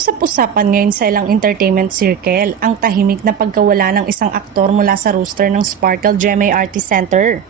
Usap-usapan ngayon sa ilang entertainment circle ang tahimik na pagkawala ng isang aktor mula sa roster ng Sparkle GMA Arts Center.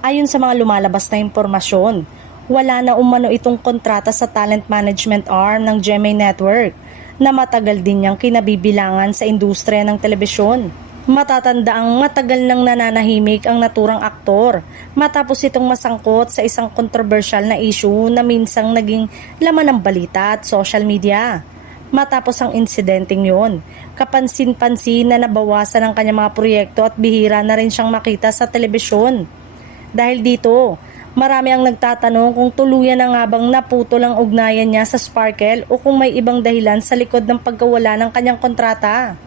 Ayon sa mga lumalabas na impormasyon, wala na umano itong kontrata sa talent management arm ng GMA Network na matagal din niyang kinabibilangan sa industriya ng telebisyon. Matatanda ang matagal nang nananahimik ang naturang aktor matapos itong masangkot sa isang controversial na issue na minsang naging laman ng balita at social media. Matapos ang insidenteng yon, kapansin-pansin na nabawasan ang kanyang mga proyekto at bihira na rin siyang makita sa telebisyon. Dahil dito, marami ang nagtatanong kung tuluyan na nga bang naputol ang ugnayan niya sa Sparkle o kung may ibang dahilan sa likod ng pagkawala ng kanyang kontrata.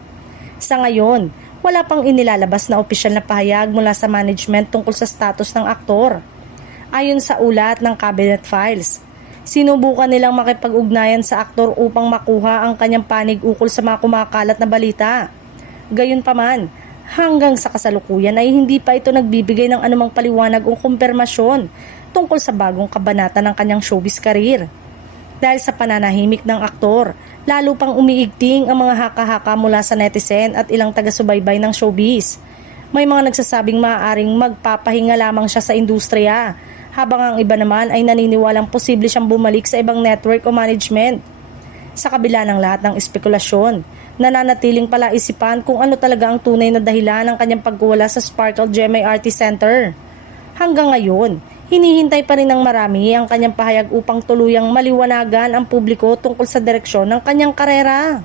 Sa ngayon, wala pang inilalabas na opisyal na pahayag mula sa management tungkol sa status ng aktor. Ayon sa ulat ng Cabinet Files, sinubukan nilang makipag-ugnayan sa aktor upang makuha ang kanyang panig ukol sa mga kumakalat na balita. Gayunpaman, hanggang sa kasalukuyan ay hindi pa ito nagbibigay ng anumang paliwanag o kumpirmasyon tungkol sa bagong kabanata ng kanyang showbiz career. Dahil sa pananahimik ng aktor, lalo pang umiigting ang mga haka-haka mula sa netizen at ilang taga-subaybay ng showbiz. May mga nagsasabing maaaring magpapahinga lamang siya sa industriya, habang ang iba naman ay naniniwalang posible siyang bumalik sa ibang network o management. Sa kabila ng lahat ng espekulasyon, nananatiling palaisipan kung ano talaga ang tunay na dahilan ng kanyang pagkuwala sa Sparkle GMA Arts Center. Hanggang ngayon, hinihintay pa rin ng marami ang kanyang pahayag upang tuluyang maliwanagan ang publiko tungkol sa direksyon ng kanyang karera.